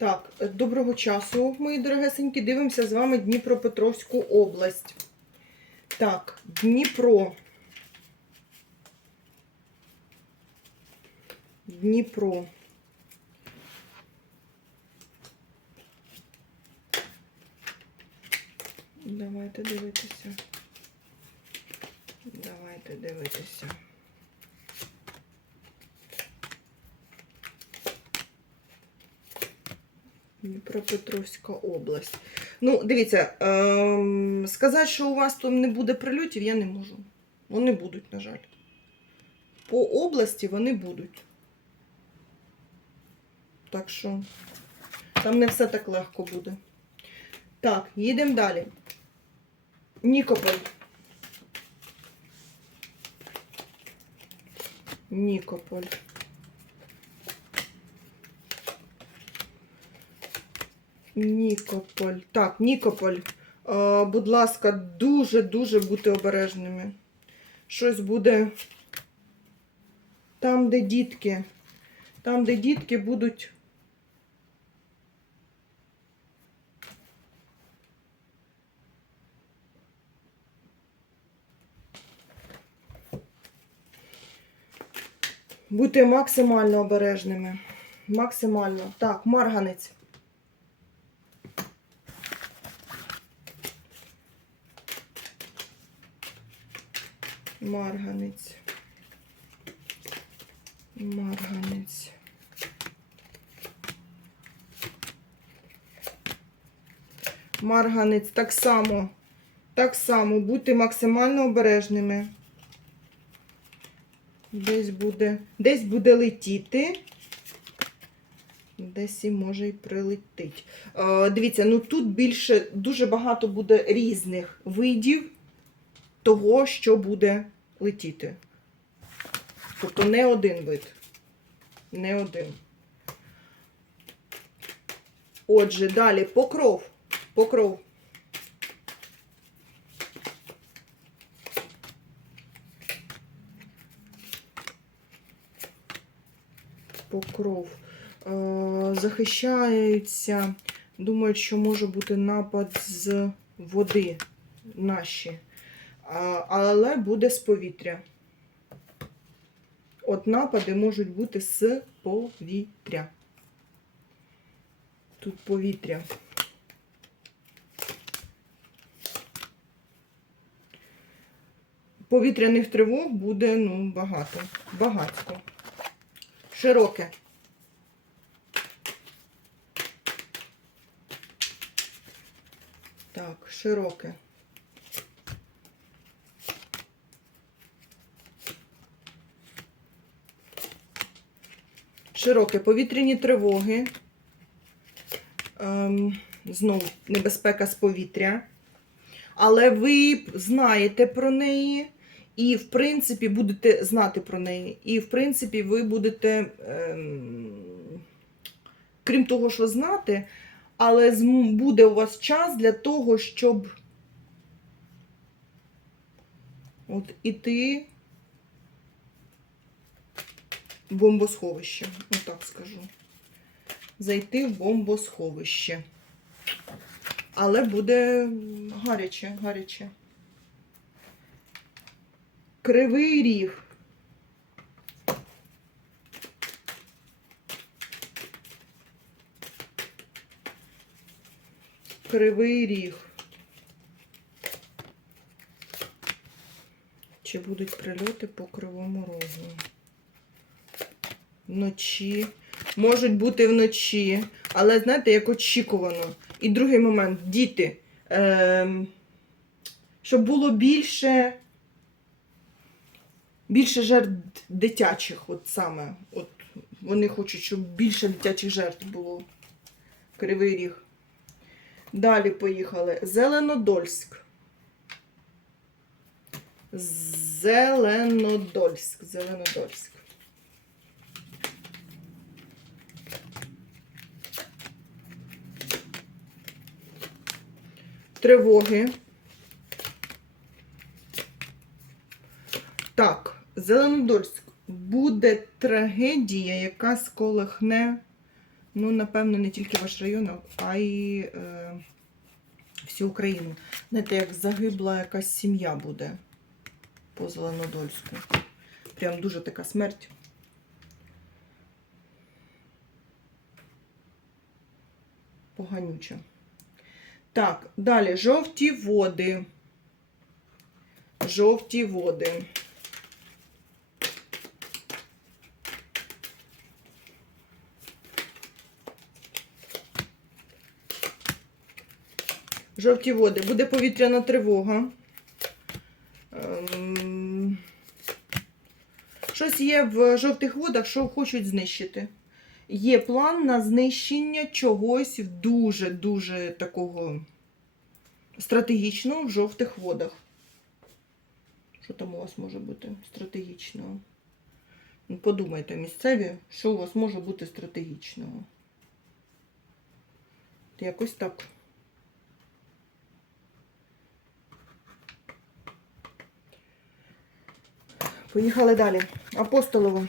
Так, доброго часу, мої дорогесенькі. Дивимося з вами Дніпропетровську область. Так, Дніпро. Дніпро. Давайте дивитися. Давайте дивитися. Дніпропетровська область. Ну, дивіться, ем, сказати, що у вас там не буде прильотів, я не можу. Вони будуть, на жаль. По області вони будуть. Так що там не все так легко буде. Так, їдемо далі. Нікополь. Нікополь. Нікополь. Так, Нікополь. Е, будь ласка, дуже-дуже бути обережними. Щось буде там, де дітки. Там, де дітки будуть. Бути максимально обережними. Максимально. Так, марганець. Марганець. Марганець. Марганець так само. Так само. Будьте максимально обережними. Десь буде, десь буде летіти. Десь і може і прилетить. Е, дивіться, ну тут більше дуже багато буде різних видів того, що буде летіти. Тобто не один вид. Не один. Отже, далі покров. Покров. Покров. Е, захищаються. Думають, що може бути напад з води наші. Але буде з повітря. От напади можуть бути з повітря. Тут повітря. Повітряних тривог буде ну, багато. Багатько. Широке. Так, широке. Широке повітряні тривоги. Ем, знову небезпека з повітря. Але ви знаєте про неї, і, в принципі, будете знати про неї. І, в принципі, ви будете, ем, крім того, що знати, але буде у вас час для того, щоб от іти в бомбосховище. Отак скажу. Зайти в бомбосховище. Але буде гаряче, гаряче. Кривий ріг. Кривий ріг. Чи будуть прильоти по кривому рогу? Вночі. Можуть бути вночі, але знаєте, як очікувано. І другий момент діти. Ем, щоб було більше, більше жертв дитячих, от саме. От вони хочуть, щоб більше дитячих жертв було. Кривий ріг. Далі поїхали. Зеленодольськ. Зеленодольськ. Зеленодольськ. Тривоги. Так, Зеленодольськ. Буде трагедія, яка сколихне Ну, напевно, не тільки ваш район, а й е, всю Україну. Знаєте, як загибла якась сім'я буде по Зеленодольську. Прям дуже така смерть. Поганюча. Так, далі жовті води. Жовті води. Жовті води. Буде повітряна тривога. Ем, Щось є в жовтих водах, що хочуть знищити. Є план на знищення чогось дуже-дуже такого стратегічного в жовтих водах. Що там у вас може бути стратегічного? Ну, Подумайте місцеві, що у вас може бути стратегічного. Якось так. Поїхали далі. Апостолово.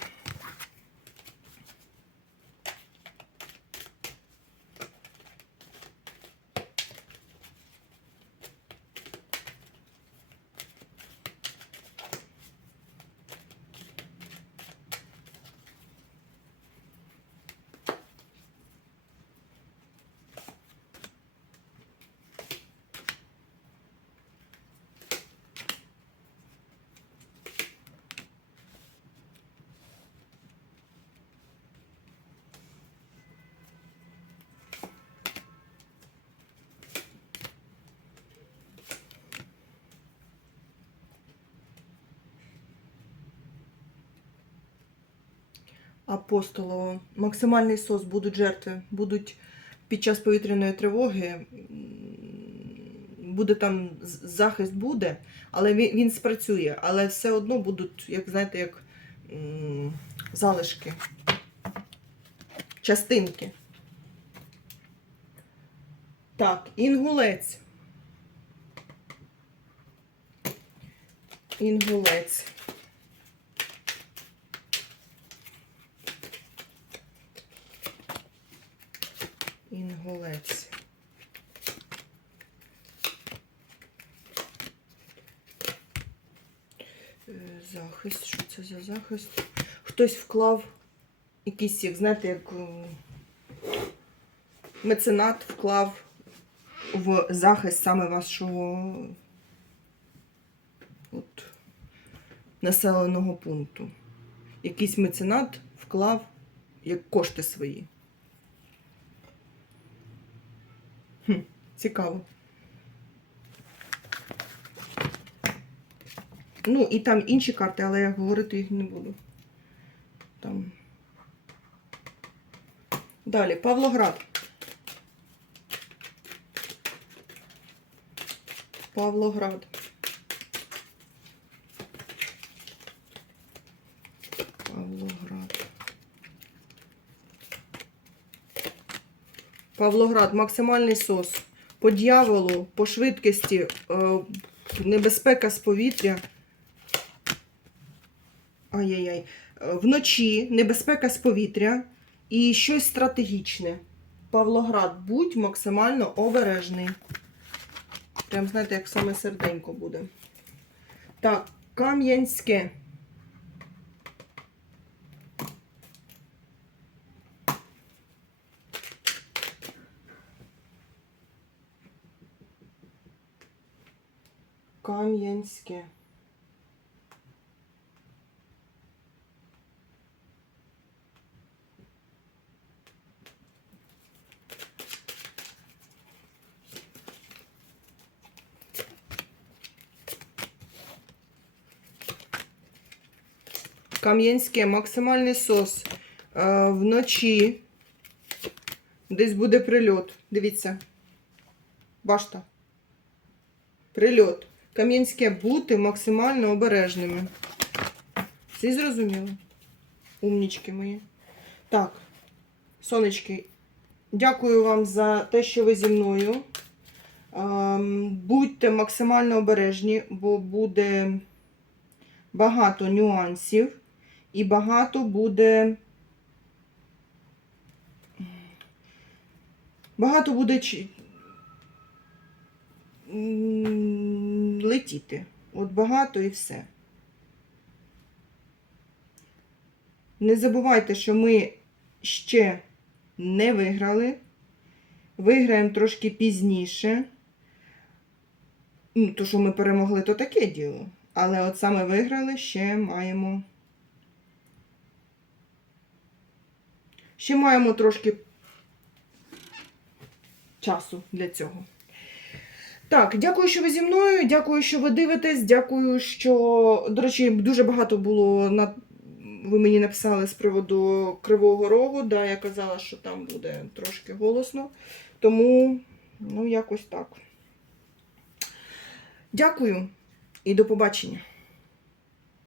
Апостолово. Максимальний сос будуть жертви. Будуть під час повітряної тривоги. Буде там захист буде, але він, він спрацює. Але все одно будуть, як знаєте, як залишки, частинки. Так, інгулець. Інгулець. Інгулець. Е, Захист. Що це за захист? Хтось вклав якийсь, як знаєте, як меценат вклав в захист саме вашого от, населеного пункту. Якийсь меценат вклав як кошти свої. Хм, цікаво. Ну, і там інші карти, але я говорити їх не буду. Там. Далі, Павлоград. Павлоград. Павлоград, максимальний сос. По дьяволу, по швидкості, е, небезпека з повітря. Ай-яй-яй. Е, Вночі небезпека з повітря і щось стратегічне. Павлоград, будь максимально обережний. Прям знаєте, як саме серденько буде. Так, Кам'янське. Кам'янське. Кам'янське, максимальний сос. Е, вночі десь буде прильот. Дивіться. Башта. Прильот. Кам'янське бути максимально обережними. Всі зрозуміли? Умнічки мої. Так, сонечки, дякую вам за те, що ви зі мною. Ем, Будьте максимально обережні, бо буде багато нюансів і багато буде багато буде летіти. От багато і все. Не забувайте, що ми ще не виграли. Виграємо трошки пізніше. Ну, то, що ми перемогли, то таке діло. Але от саме виграли, ще маємо. Ще маємо трошки часу для цього. Так, дякую, що ви зі мною. Дякую, що ви дивитесь. Дякую, що, до речі, дуже багато було на. Ви мені написали з приводу Кривого Рогу. Да, я казала, що там буде трошки голосно. Тому, ну, якось так. Дякую і до побачення.